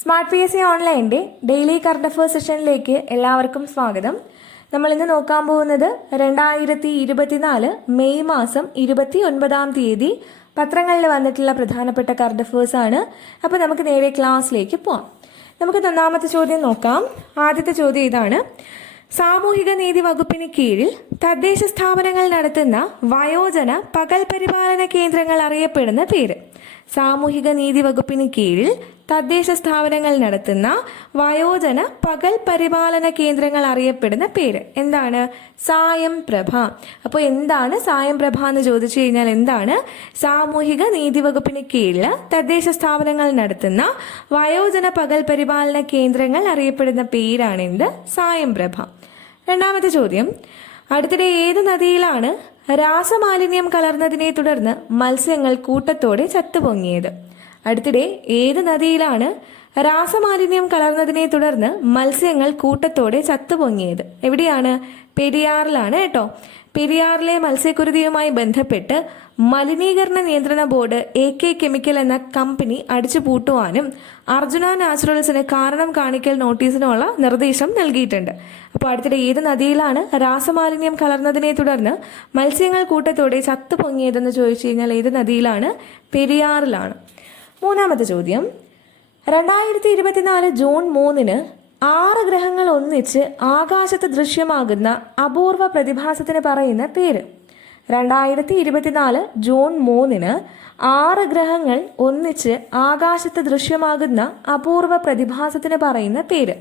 Smart P S C ഓൺലൈന്റെ daily current affairs സെഷനിലേക്ക് എല്ലാവർക്കും സ്വാഗതം. നമ്മൾ ഇന്ന് നോക്കാൻ പോകുന്നത് രണ്ടായിരത്തി ഇരുപത്തിനാല് മെയ് മാസം ഇരുപത്തി ഒൻപതാം തീയതി പത്രങ്ങളിൽ വന്നിട്ടുള്ള പ്രധാനപ്പെട്ട കറണ്ട് അഫയേഴ്സ് ആണ്. അപ്പോൾ നമുക്ക് നേരെ ക്ലാസ്സിലേക്ക് പോവാം. നമുക്ക് ഒന്നാമത്തെ ചോദ്യം നോക്കാം. ആദ്യത്തെ ചോദ്യം ഇതാണ്. സാമൂഹിക നീതി വകുപ്പിന് കീഴിൽ തദ്ദേശ സ്ഥാപനങ്ങൾ നടത്തുന്ന വയോജന പകൽ പരിപാലന കേന്ദ്രങ്ങൾ അറിയപ്പെടുന്ന പേര്. സാമൂഹിക നീതി വകുപ്പിന് കീഴിൽ തദ്ദേശ സ്ഥാപനങ്ങൾ നടത്തുന്ന വയോജന പകൽ പരിപാലന കേന്ദ്രങ്ങൾ അറിയപ്പെടുന്ന പേര്. എന്താണ്? സായം പ്രഭ. അപ്പോൾ എന്താണ് സായം പ്രഭ എന്ന് ചോദിച്ചു കഴിഞ്ഞാൽ എന്താണ്? സാമൂഹിക നീതി വകുപ്പിന് കീഴിൽ തദ്ദേശ സ്ഥാപനങ്ങൾ നടത്തുന്ന വയോജന പകൽ പരിപാലന കേന്ദ്രങ്ങൾ അറിയപ്പെടുന്ന പേരാണ് എന്ത്? സായം പ്രഭ. രണ്ടാമത്തെ ചോദ്യം. അടുത്തിടെ ഏത് നദിയിലാണ് രാസമാലിന്യം കലർന്നതിനെ തുടർന്ന് മത്സ്യങ്ങൾ കൂട്ടത്തോടെ ചത്തുപൊങ്ങിയത്? അടുത്തിടെ ഏത് നദിയിലാണ് രാസമാലിന്യം കലർന്നതിനെ തുടർന്ന് മത്സ്യങ്ങൾ കൂട്ടത്തോടെ ചത്തുപൊങ്ങിയത്? എവിടെയാണ്? പെരിയാറിലാണ് കേട്ടോ. പെരിയാറിലെ മത്സ്യക്കുരുതിയുമായി ബന്ധപ്പെട്ട് മലിനീകരണ നിയന്ത്രണ ബോർഡ് എ കെ കെമിക്കൽ എന്ന കമ്പനി അടിച്ചു പൂട്ടുവാനും അർജുന നാച്ചുറൽസിന് കാരണം കാണിക്കൽ നോട്ടീസിനുള്ള നിർദ്ദേശം നൽകിയിട്ടുണ്ട്. അപ്പോൾ അടുത്തിടെ ഏത് നദിയിലാണ് രാസമാലിന്യം കലർന്നതിനെ തുടർന്ന് മത്സ്യങ്ങൾ കൂട്ടത്തോടെ ചത്തു പൊങ്ങിയതെന്ന് ചോദിച്ചു കഴിഞ്ഞാൽ ഏത് നദിയിലാണ്? പെരിയാറിലാണ്. മൂന്നാമത്തെ ചോദ്യം. രണ്ടായിരത്തി ഇരുപത്തിനാല് ജൂൺ മൂന്നിന് ആറ് ഗ്രഹങ്ങൾ ഒന്നിച്ച് ആകാശത്ത് ദൃശ്യമാകുന്ന അപൂർവ പ്രതിഭാസത്തിന് പറയുന്ന പേര്. രണ്ടായിരത്തി ഇരുപത്തിനാല് ജൂൺ മൂന്നിന് ആറ് ഗ്രഹങ്ങൾ ഒന്നിച്ച് ആകാശത്ത് ദൃശ്യമാകുന്ന അപൂർവ പ്രതിഭാസത്തിന് പറയുന്ന പേര്.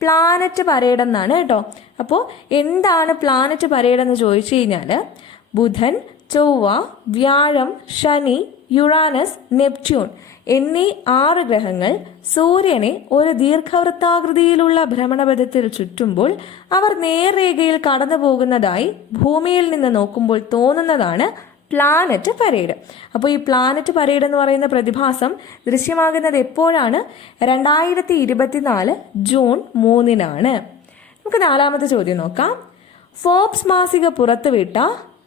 പ്ലാനറ്റ് പരേഡ് എന്നാണ് കേട്ടോ. അപ്പോൾ എന്താണ് പ്ലാനറ്റ് പരേഡ് എന്ന് ചോദിച്ചു കഴിഞ്ഞാൽ ബുധൻ ചൊവ്വ വ്യാഴം ശനി യുറാനസ് നെപ്റ്റ്യൂൺ എന്നീ ആറ് ഗ്രഹങ്ങൾ സൂര്യനെ ഒരു ദീർഘവൃത്താകൃതിയിലുള്ള ഭ്രമണപഥത്തിൽ ചുറ്റുമ്പോൾ അവർ നേർരേഖയിൽ കടന്നു പോകുന്നതായി ഭൂമിയിൽ നിന്ന് നോക്കുമ്പോൾ തോന്നുന്നതാണ് പ്ലാനറ്റ് പരേഡ്. അപ്പോൾ ഈ പ്ലാനറ്റ് പരേഡ് എന്ന് പറയുന്ന പ്രതിഭാസം ദൃശ്യമാകുന്നത് എപ്പോഴാണ്? രണ്ടായിരത്തി ഇരുപത്തിനാല് ജൂൺ മൂന്നിനാണ്. നമുക്ക് നാലാമത്തെ ചോദ്യം നോക്കാം. ഫോബ്സ് മാസിക പുറത്തുവിട്ട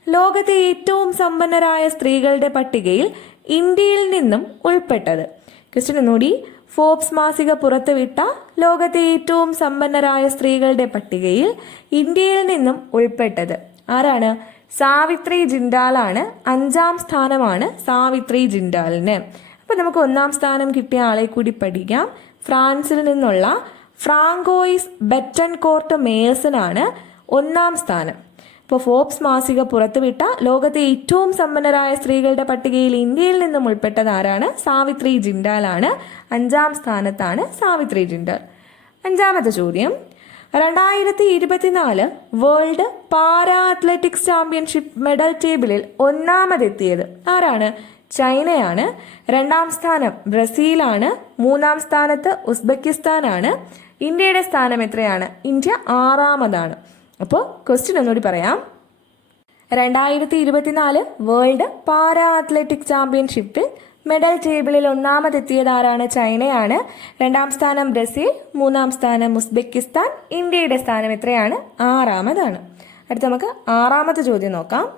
ലോകത്തെ ഏറ്റവും സമ്പന്നരായ സ്ത്രീകളുടെ പട്ടികയിൽ ഇന്ത്യയിൽ നിന്നും ഉൾപ്പെട്ടത്. ക്വസ്റ്റ്യൻ ഒന്നുകൂടി ഫോബ്സ് മാസിക പുറത്തുവിട്ട ലോകത്തെ ഏറ്റവും സമ്പന്നരായ സ്ത്രീകളുടെ പട്ടികയിൽ ഇന്ത്യയിൽ നിന്നും ഉൾപ്പെട്ടത്. ആരാണ്? സാവിത്രി ജിൻഡാലാണ്. അഞ്ചാം സ്ഥാനമാണ് സാവിത്രി ജിൻഡാലിന്. അപ്പോൾ നമുക്ക് ഒന്നാം സ്ഥാനം കിട്ടിയ ആളെ കൂടി പഠിക്കാം. ഫ്രാൻസിൽ നിന്നുള്ള ഫ്രാങ്കോയിസ് ബെറ്റൻ കോർട്ട് മേഴ്സനാണ് ഒന്നാം സ്ഥാനം. ഇപ്പോൾ ഫോബ്സ് മാസിക പുറത്തുവിട്ട ലോകത്തെ ഏറ്റവും സമ്പന്നരായ സ്ത്രീകളുടെ പട്ടികയിൽ ഇന്ത്യയിൽ നിന്നും ഉൾപ്പെട്ടത് ആരാണ്? സാവിത്രി ജിൻഡാലാണ് അഞ്ചാം സ്ഥാനത്താണ് സാവിത്രി ജിൻഡാൽ. അഞ്ചാമത്തെ ചോദ്യം. രണ്ടായിരത്തി ഇരുപത്തിനാല് world para athletics championship medal ടേബിളിൽ ഒന്നാമതെത്തിയത് ആരാണ്? ചൈനയാണ്. രണ്ടാം സ്ഥാനം ബ്രസീലാണ്. മൂന്നാം സ്ഥാനത്ത് ഉസ്ബെക്കിസ്ഥാനാണ്. ഇന്ത്യയുടെ സ്ഥാനം എത്രയാണ്? ഇന്ത്യ ആറാമതാണ്. അപ്പോൾ ക്വസ്റ്റ്യൻ ഒന്നുകൂടി പറയാം. രണ്ടായിരത്തി ഇരുപത്തിനാല് വേൾഡ് പാരാ അത്ലറ്റിക് ചാമ്പ്യൻഷിപ്പിൽ മെഡൽ ടേബിളിൽ ഒന്നാമതെത്തിയത് ആരാണ്? ചൈനയാണ്. രണ്ടാം സ്ഥാനം ബ്രസീൽ മൂന്നാം സ്ഥാനം ഉസ്ബെക്കിസ്ഥാൻ ഇന്ത്യയുടെ സ്ഥാനം എത്രയാണ്? ആറാമതാണ്. അടുത്ത നമുക്ക് ആറാമത്തെ ചോദ്യം നോക്കാം.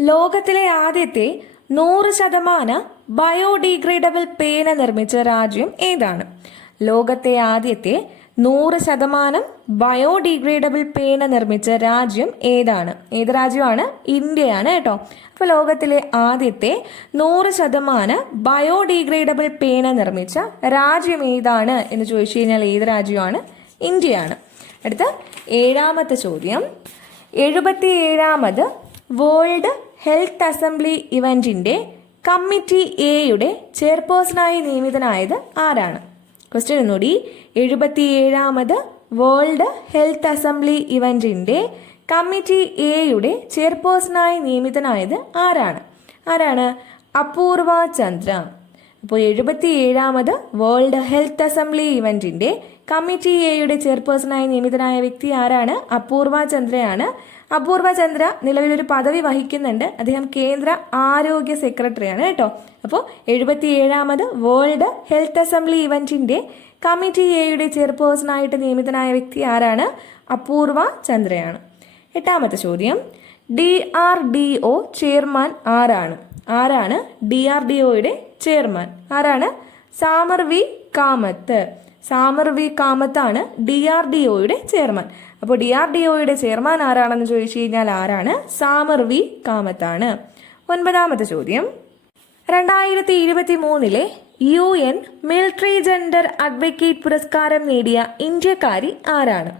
ലോകത്തിലെ ആദ്യത്തെ നൂറ് ശതമാന ബയോഡീഗ്രേഡബിൾ പേന നിർമ്മിച്ച രാജ്യം ഏതാണ്? ലോകത്തെ ആദ്യത്തെ നൂറ് ശതമാനം ബയോഡിഗ്രേഡബിൾ പേന നിർമ്മിച്ച രാജ്യം ഏതാണ്? ഏത് രാജ്യമാണ്? ഇന്ത്യയാണ് കേട്ടോ. അപ്പോൾ ലോകത്തിലെ ആദ്യത്തെ നൂറ് ശതമാനം ബയോഡിഗ്രേഡബിൾ പേന നിർമ്മിച്ച രാജ്യം ഏതാണ് എന്ന് ചോദിച്ചു കഴിഞ്ഞാൽ ഏത് രാജ്യമാണ്? ഇന്ത്യയാണ്. അടുത്ത ഏഴാമത്തെ ചോദ്യം. എഴുപത്തി ഏഴാമത് വേൾഡ് ഹെൽത്ത് അസംബ്ലി ഇവന്റിന്റെ കമ്മിറ്റി എയുടെ ചെയർപേഴ്സണായി നിയമിതനായത് ആരാണ്? ക്വസ്റ്റ്യൻ ഒന്നുകൂടി. എഴുപത്തിയേഴാമത് വേൾഡ് ഹെൽത്ത് അസംബ്ലി ഇവന്റിന്റെ കമ്മിറ്റി എയുടെ ചെയർപേഴ്സണായി നിയമിതനായത് ആരാണ്? ആരാണ്? അപൂർവ ചന്ദ്ര. അപ്പോൾ എഴുപത്തി ഏഴാമത് വേൾഡ് ഹെൽത്ത് അസംബ്ലി ഇവന്റിന്റെ കമ്മിറ്റി എയുടെ ചെയർപേഴ്സണായി നിയമിതനായ വ്യക്തി ആരാണ്? അപൂർവ ചന്ദ്രയാണ്. അപൂർവ ചന്ദ്ര നിലവിലൊരു പദവി വഹിക്കുന്നുണ്ട്. അദ്ദേഹം കേന്ദ്ര ആരോഗ്യ സെക്രട്ടറിയാണ് കേട്ടോ. അപ്പോൾ എഴുപത്തി ഏഴാമത് വേൾഡ് ഹെൽത്ത് അസംബ്ലി ഇവന്റിന്റെ കമ്മിറ്റി എയുടെ ചെയർപേഴ്സണായിട്ട് നിയമിതനായ വ്യക്തി ആരാണ്? അപൂർവ ചന്ദ്രയാണ്. എട്ടാമത്തെ ചോദ്യം. D R D O chairman ആരാണ്? ആരാണ് ഡി ആർ ഡി ഒയുടെ ചെയർമാൻ? ആരാണ്? സാമർ വി കാമത്ത്. സാമർ വി കാമത്താണ് ഡി ആർ ഡി ഒയുടെ ചെയർമാൻ. അപ്പോൾ ഡി ആർ ഡി ഒയുടെ ചെയർമാൻ ആരാണെന്ന് ചോദിച്ചു കഴിഞ്ഞാൽ ആരാണ്? സാമർ വി കാമത്താണ്. ഒൻപതാമത്തെ ചോദ്യം. രണ്ടായിരത്തി ഇരുപത്തി മൂന്നിലെ U N military gender advocate പുരസ്കാരം നേടിയ ഇന്ത്യക്കാരി ആരാണ്?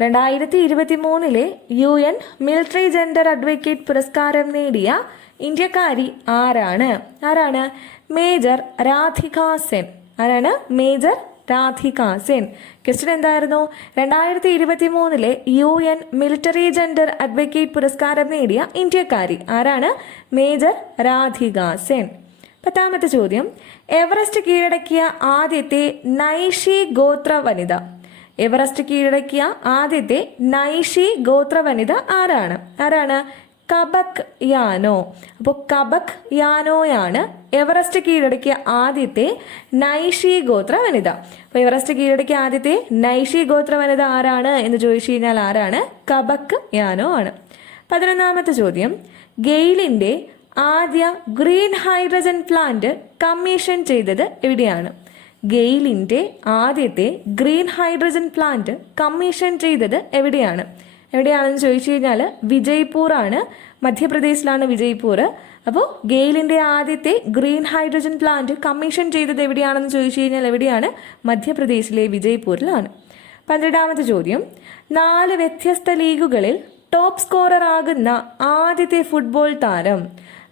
രണ്ടായിരത്തി ഇരുപത്തി മൂന്നിലെ U N military gender advocate പുരസ്കാരം നേടിയ ഇന്ത്യക്കാരി ആരാണ്? ആരാണ്? മേജർ രാധിക സെൻ. ആരാണ്? മേജർ രാധിക സെൻ ക്വസ്റ്റ്യൻ എന്തായിരുന്നു? രണ്ടായിരത്തി ഇരുപത്തി മൂന്നിലെ U N military gender advocate പുരസ്കാരം നേടിയ ഇന്ത്യക്കാരി ആരാണ്? മേജർ രാധിക. സെൻ പത്താമത്തെ ചോദ്യം. എവറസ്റ്റ് കീഴടക്കിയ ആദ്യത്തെ നൈഷി ഗോത്ര വനിത. എവറസ്റ്റ് കീഴടക്കിയ ആദ്യത്തെ നൈഷി ഗോത്ര വനിത ആരാണ്? ആരാണ്? കബക് യാനോ. അപ്പോൾ കബക് യാനോയാണ് എവറസ്റ്റ് കീഴടക്കിയ ആദ്യത്തെ നൈഷി ഗോത്ര വനിത അപ്പോൾ എവറസ്റ്റ് കീഴടക്കിയ ആദ്യത്തെ നൈഷി ഗോത്ര വനിത ആരാണ് എന്ന് ചോദിച്ചു കഴിഞ്ഞാൽ ആരാണ്? കബക് യാനോ ആണ്. പതിനൊന്നാമത്തെ ചോദ്യം. ഗെയിലിന്റെ ആദ്യ ഗ്രീൻ ഹൈഡ്രജൻ പ്ലാന്റ് കമ്മീഷൻ ചെയ്തത് എവിടെയാണ്? ഗെയിലിന്റെ ആദ്യത്തെ ഗ്രീൻ ഹൈഡ്രജൻ പ്ലാന്റ് കമ്മീഷൻ ചെയ്തത് എവിടെയാണ്? എവിടെയാണെന്ന് ചോദിച്ചു കഴിഞ്ഞാൽ വിജയ്പൂർ ആണ് മധ്യപ്രദേശിലാണ് വിജയ്പൂർ അപ്പോൾ ഗെയിലിന്റെ ആദ്യത്തെ ഗ്രീൻ ഹൈഡ്രജൻ പ്ലാന്റ് കമ്മീഷൻ ചെയ്തത് എവിടെയാണെന്ന് ചോദിച്ചു കഴിഞ്ഞാൽ എവിടെയാണ്? മധ്യപ്രദേശിലെ വിജയ്പൂരിലാണ്. പന്ത്രണ്ടാമത്തെ ചോദ്യം. നാല് വ്യത്യസ്ത ലീഗുകളിൽ ടോപ്പ് സ്കോറർ ആകുന്ന ആദ്യത്തെ ഫുട്ബോൾ താരം.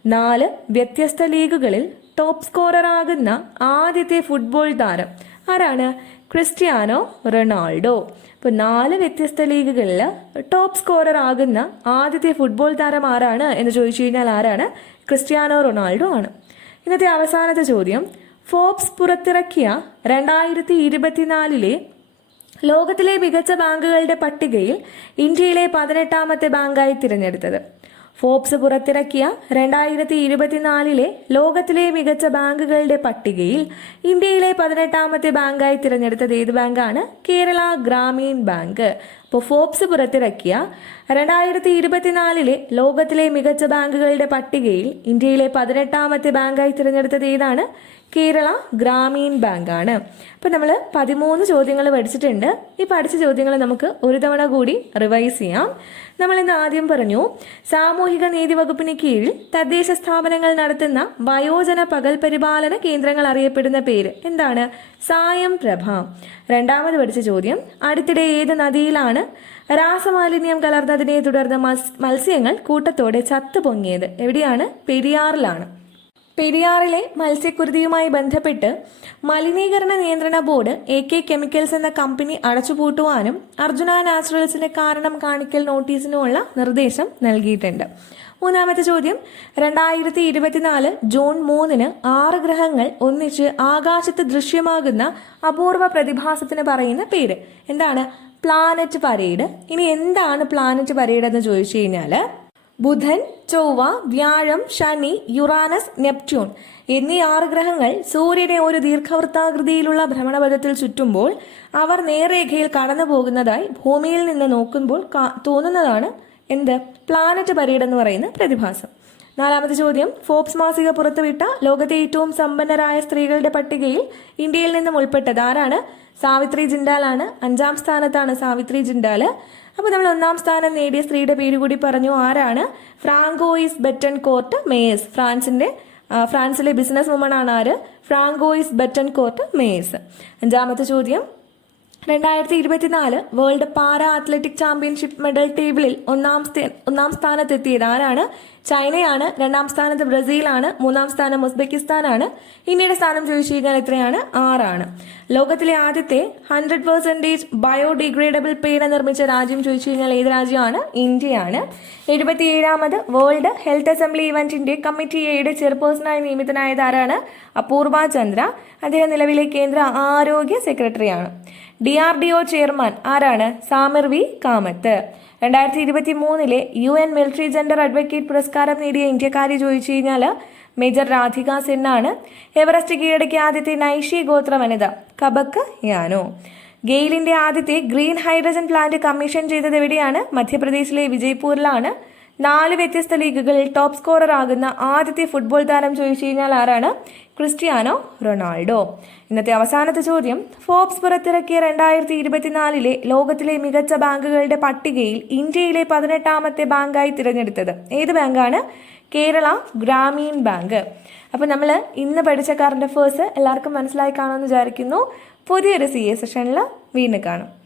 നാല് വ്യത്യസ്ത ലീഗുകളിൽ ടോപ്പ് സ്കോറർ ആകുന്ന ആദ്യത്തെ ഫുട്ബോൾ താരം. ആരാണ്? Cristiano Ronaldo. ഇപ്പോൾ നാല് വ്യത്യസ്ത ലീഗുകളിൽ ടോപ്പ് സ്കോറർ ആകുന്ന ആദ്യത്തെ ഫുട്ബോൾ താരം ആരാണ് എന്ന് ചോദിച്ചു കഴിഞ്ഞാൽ ആരാണ്? ക്രിസ്ത്യാനോ റൊണാൾഡോ ആണ്. ഇന്നത്തെ അവസാനത്തെ ചോദ്യം. ഫോബ്സ് പുറത്തിറക്കിയ രണ്ടായിരത്തി ഇരുപത്തിനാലിലെ ലോകത്തിലെ മികച്ച ബാങ്കുകളുടെ പട്ടികയിൽ ഇന്ത്യയിലെ പതിനെട്ടാമത്തെ ബാങ്കായി തിരഞ്ഞെടുത്തത്. ഫോബ്സ് പുറത്തിറക്കിയ രണ്ടായിരത്തി ഇരുപത്തിനാലിലെ ലോകത്തിലെ മികച്ച ബാങ്കുകളുടെ പട്ടികയിൽ ഇന്ത്യയിലെ പതിനെട്ടാമത്തെ ബാങ്കായി തിരഞ്ഞെടുത്തത് ഏത് ബാങ്കാണ്? കേരള ഗ്രാമീൺ ബാങ്ക്. അപ്പോൾ ഫോബ്സ് പുറത്തിറക്കിയ രണ്ടായിരത്തി ഇരുപത്തിനാലിലെ ലോകത്തിലെ മികച്ച ബാങ്കുകളുടെ പട്ടികയിൽ ഇന്ത്യയിലെ പതിനെട്ടാമത്തെ ബാങ്കായി തിരഞ്ഞെടുത്തത് ഏതാണ്? കേരള ഗ്രാമീൺ ബാങ്കാണ്. അപ്പോൾ നമ്മൾ പതിമൂന്ന് ചോദ്യങ്ങൾ പഠിച്ചിട്ടുണ്ട്. ഈ പഠിച്ച ചോദ്യങ്ങൾ നമുക്ക് ഒരു തവണ കൂടി റിവൈസ് ചെയ്യാം. നമ്മൾ ഇന്ന് ആദ്യം പറഞ്ഞു സാമൂഹിക നീതി വകുപ്പിന് കീഴിൽ തദ്ദേശ സ്ഥാപനങ്ങൾ നടത്തുന്ന വയോജന പകൽ പരിപാലന കേന്ദ്രങ്ങൾ അറിയപ്പെടുന്ന പേര് എന്താണ്? സായം പ്രഭ. രണ്ടാമത് പഠിച്ച ചോദ്യം അടുത്തിടെ ഏത് നദിയിലാണ് രാസമാലിന്യം കലർന്നതിനെ തുടർന്ന് മത്സ്യങ്ങൾ കൂട്ടത്തോടെ ചത്തുപൊങ്ങിയത് എവിടെയാണ്? പെരിയാറിലാണ്. പെരിയാറിലെ മത്സ്യക്കുരുതിയുമായി ബന്ധപ്പെട്ട് മലിനീകരണ നിയന്ത്രണ ബോർഡ് എ കെ കെമിക്കൽസ് എന്ന കമ്പനി അടച്ചുപൂട്ടുവാനും അർജുന നാച്ചുറൽസിന് കാരണം കാണിക്കൽ നോട്ടീസിനുമുള്ള നിർദ്ദേശം നൽകിയിട്ടുണ്ട്. മൂന്നാമത്തെ ചോദ്യം. രണ്ടായിരത്തി ഇരുപത്തിനാല് ജൂൺ മൂന്നിന് ആറ് ഗ്രഹങ്ങൾ ഒന്നിച്ച് ആകാശത്ത് ദൃശ്യമാകുന്ന അപൂർവ പ്രതിഭാസത്തിന് പറയുന്ന പേര്. എന്താണ്? Planet parade. ഇനി എന്താണ് പ്ലാനറ്റ് പരേഡ് എന്ന് ചോദിച്ചു കഴിഞ്ഞാൽ ബുധൻ ചൊവ്വ വ്യാഴം ശനി യുറാനസ് നെപ്റ്റ്യൂൺ എന്നീ ആറ് ഗ്രഹങ്ങൾ സൂര്യനെ ഒരു ദീർഘവൃത്താകൃതിയിലുള്ള ഭ്രമണപഥത്തിൽ ചുറ്റുമ്പോൾ അവർ നേർരേഖയിൽ കടന്നു പോകുന്നതായി ഭൂമിയിൽ നിന്ന് നോക്കുമ്പോൾ തോന്നുന്നതാണ് എന്ത്? പ്ലാനറ്റ് പരേഡ് എന്ന് പറയുന്ന പ്രതിഭാസം. നാലാമത്തെ ചോദ്യം. ഫോബ്സ് മാസിക പുറത്തുവിട്ട ലോകത്തെ ഏറ്റവും സമ്പന്നരായ സ്ത്രീകളുടെ പട്ടികയിൽ ഇന്ത്യയിൽ നിന്നും ഉൾപ്പെട്ടത് ആരാണ്? സാവിത്രി ജിൻഡാലാണ്. അഞ്ചാം സ്ഥാനത്താണ് സാവിത്രി ജിൻഡാൽ അപ്പോൾ നമ്മൾ ഒന്നാം സ്ഥാനം നേടിയ സ്ത്രീയുടെ പേര് കൂടി പറഞ്ഞു ആരാണ്? ഫ്രാങ്കോയിസ് ബെറ്റൻ കോർട്ട് മേയേഴ്സ് ഫ്രാൻസിന്റെ ഫ്രാൻസിലെ ബിസിനസ് വുമൺ ആണ് ആര്? ഫ്രാങ്കോയിസ് ബെറ്റൻ കോർട്ട് മേയേഴ്സ് അഞ്ചാമത്തെ ചോദ്യം. രണ്ടായിരത്തി ഇരുപത്തിനാല് world para athletic championship medal ടേബിളിൽ ഒന്നാം ഒന്നാം സ്ഥാനത്തെത്തിയത് ആരാണ്? ചൈനയാണ് രണ്ടാം സ്ഥാനത്ത് ബ്രസീലാണ് മൂന്നാം സ്ഥാനം ഉസ്ബെക്കിസ്ഥാനാണ്. ഇന്ത്യയുടെ സ്ഥാനം ചോദിച്ചു എത്രയാണ്? ആറാണ്. ലോകത്തിലെ ആദ്യത്തെ ഹൺഡ്രഡ് പെർസെന്റേജ് ബയോഡിഗ്രേഡബിൾ പേന നിർമ്മിച്ച രാജ്യം ചോദിച്ചു കഴിഞ്ഞാൽ ഏത് രാജ്യമാണ്? ഇന്ത്യയാണ്. എഴുപത്തിയേഴാമത് വേൾഡ് ഹെൽത്ത് അസംബ്ലി ഇവന്റിന്റെ കമ്മിറ്റി എയുടെ ചെയർപേഴ്സണായി നിയമിതനായത് ആരാണ്? അപൂർവ ചന്ദ്ര. അദ്ദേഹം നിലവിലെ കേന്ദ്ര ആരോഗ്യ സെക്രട്ടറിയാണ് D R D O chairman ആരാണ്? സാമിർ വി. കാമത്ത്. രണ്ടായിരത്തി ഇരുപത്തി മൂന്നിലെ U N military gender advocate പുരസ്കാരം നേടിയ ഇന്ത്യക്കാരി ചോദിച്ചു കഴിഞ്ഞാൽ മേജർ രാധിക സെന്നാണ്. എവറസ്റ്റ് കീഴടക്കിയ ആദ്യത്തെ നൈഷി ഗോത്ര വനിത കബക്ക് യാനോ. ഗെയിലിന്റെ ആദ്യത്തെ ഗ്രീൻ ഹൈഡ്രജൻ പ്ലാന്റ് കമ്മീഷൻ ചെയ്തത് എവിടെയാണ്? മധ്യപ്രദേശിലെ വിജയ്പൂരിലാണ്. നാല് വ്യത്യസ്ത ലീഗുകളിൽ ടോപ്പ് സ്കോറർ ആകുന്ന ആദ്യത്തെ ഫുട്ബോൾ താരം ചോദിച്ചു കഴിഞ്ഞാൽ ആരാണ്? Cristiano Ronaldo. ഇന്നത്തെ അവസാനത്തെ ചോദ്യം ഫോബ്സ് പുറത്തിറക്കിയ രണ്ടായിരത്തി ഇരുപത്തിനാലിലെ ലോകത്തിലെ മികച്ച ബാങ്കുകളുടെ പട്ടികയിൽ ഇന്ത്യയിലെ പതിനെട്ടാമത്തെ ബാങ്കായി തിരഞ്ഞെടുത്തത് ഏത് ബാങ്കാണ്? കേരള ഗ്രാമീൺ ബാങ്ക്. അപ്പോൾ നമ്മൾ ഇന്ന് പഠിച്ച കറണ്ട് അഫേഴ്സ് എല്ലാവർക്കും മനസ്സിലായി കാണുമെന്ന് വിചാരിക്കുന്നു. പുതിയൊരു സി എ സെഷനിൽ വീണ്ടും കാണും.